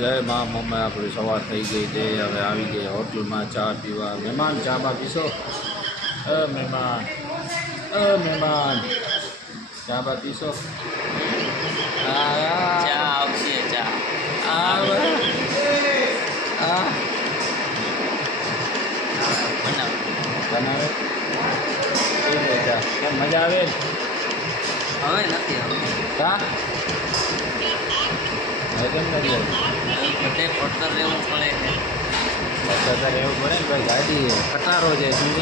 જય મા મમ્મી આપણી સવાર થઈ ગઈ છે હવે આવી ગઈ હોટલમાં ચા પીવા. મહેમાન ચા બા પીશો? અ મહેમાન. અ મહેમાન. ચા બા પીશો? ચા આવશે ચા. બનાવે. કેમ મજા આવે? હવે નથી હવે બધે પડતર રહેવું પડે છે. અત્યારે એવું પડે ને ભાઈ ગાડી વિશાલભાઈ છે શું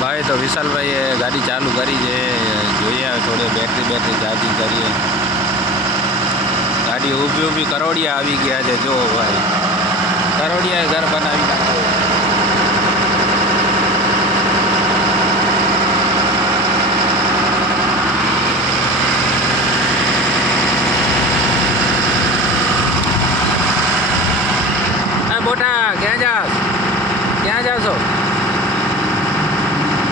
ભાઈ તો વિશાલભાઈએ ગાડી ચાલુ કરી છે. જોઈએ થોડી બેટરી બેટરી ચાર્જિંગ કરીએ. ગાડી ઊભી ઊભી કરોડિયા આવી ગયા છે જો ભાઈ. કરોડિયા ઘર બનાવી નાખ્યું એ ક્યાં જા ક્યાં જાશો?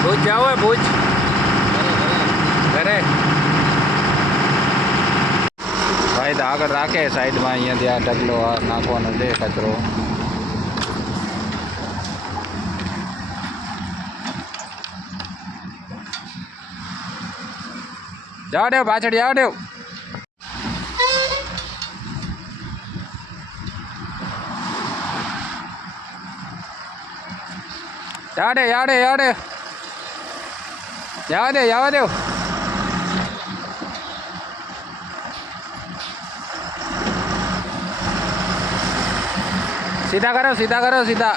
ભૂજ જાઓ હે ભૂજ. ઘરે. ભાઈ, તો આગળ રાખે સાઈડમાં, અહીંયાથી આ ઢગલો આ નાખવાનો છે, કચરો. જાવ દેવ પાછળ જાવ દેવ યાડે યાડે યાડે જવા દે જવા દે સીધા કરો સીધા કરો, સીધા.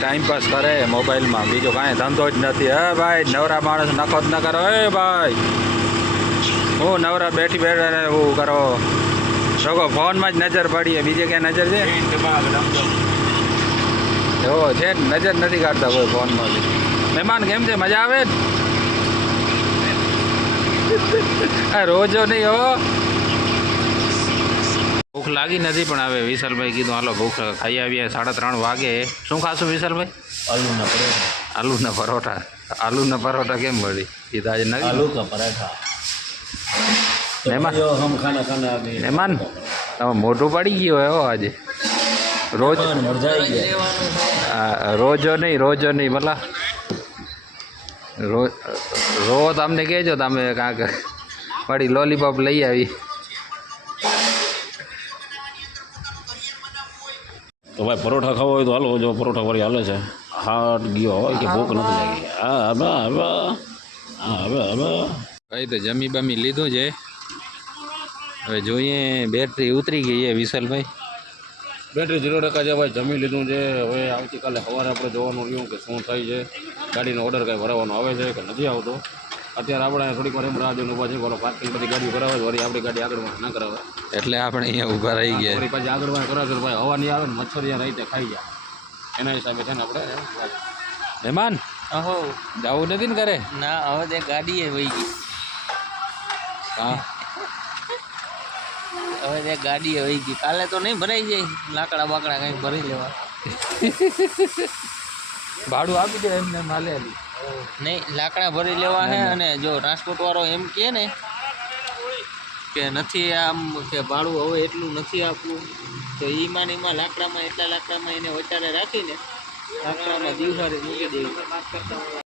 ટાઈમ પાસ કરે મોબાઈલમાં. બીજો કાંઈ ધંધો જ નથી. હે ભાઈ, નવરા માણસ નખો જ ન કરો. હે ભાઈ. હું નવરા બેઠી બેઠા હું કરો. શકો ફોનમાં જ નજર પડીએ. બીજે ક્યાં નજર છે? એવો છે નજર નથી કાઢતા કોઈ ફોનમાં મહેમાન કેમ છે? મજા આવે આ રોજો નહીં હો. ભૂખ લાગી નથી પણ હવે વિશાલભાઈ કીધું હાલો ભૂખ ખાઈ આવીએ સાડા ત્રણ વાગે. શું ખાશું વિશાલભાઈ? આલુના પરોઠા. આલુના પરોઠા. આલુના પરોઠા કેમ મળી? કીધા આજે નથી આલુ કા પરાઠા. મહેમાન તમે મોઢું પડી ગયું એવો આજે. રોજ રોજો નહીં રોજો નહીં મતલબ રો રો તમને કહેજો તમે કાંક વળી લોલીપોપ લઈ આવી. તો ભાઈ પરોઠા ખાવો હોય તો હાલો જો પરોઠા વાળી હાલે છે. હાટ ગયો હોય કે ભૂખ નથી લાગી. હા હવે હવે હા હવે હવે કઈ તો જમી બમી લીધું છે. હવે જોઈએ બેટરી ઉતરી ગઈ છે વિશાલભાઈ. બેટરી ઝીરો ટકા છે ભાઈ જમી લીધું છે. હવે આવતીકાલે સવારે આપણે જોવાનું રહ્યું કે શું થાય છે. ગાડીનો ઓર્ડર કાંઈ ભરાવાનો આવે છે કે નથી આવતો. અત્યારે આપણે થોડીક વાર એમ રાહ જોઈને ઊભા છે બોલો પાર્કિંગ બધી ગાડીઓ કરાવે છે વળી આપણી ગાડી આગળ ના કરાવે. એટલે આપણે અહીંયા ઊભા રહી ગયા. વળી પાછી આગળ કરાવે છે ભાઈ હવા નહીં આવે ને મચ્છરિયા રહી ખાઈ જાય એના હિસાબે છે ને આપણે મહેમાન અહો. જવું નથી ને કરે ના હવે તે ગાડીએ વહી ગઈ. હા. હવે તે ગાડી આવી ગઈ કાલે તો નહીં ભરાઈ જાય. લાકડા બાકડા કંઈક ભરી લેવા. ભાડું આપી દે એમને માલે નહીં લાકડા ભરી લેવા હે અને જો ટ્રાન્સપોર્ટ વાળો એમ કે ને કે નથી આમ કે ભાડું હવે એટલું નથી આપવું. તો ઈમાં એમાં લાકડામાં એટલા લાકડામાં એને વચારે રાખીને લાકડામાં દિવસારે મૂકી દેવી.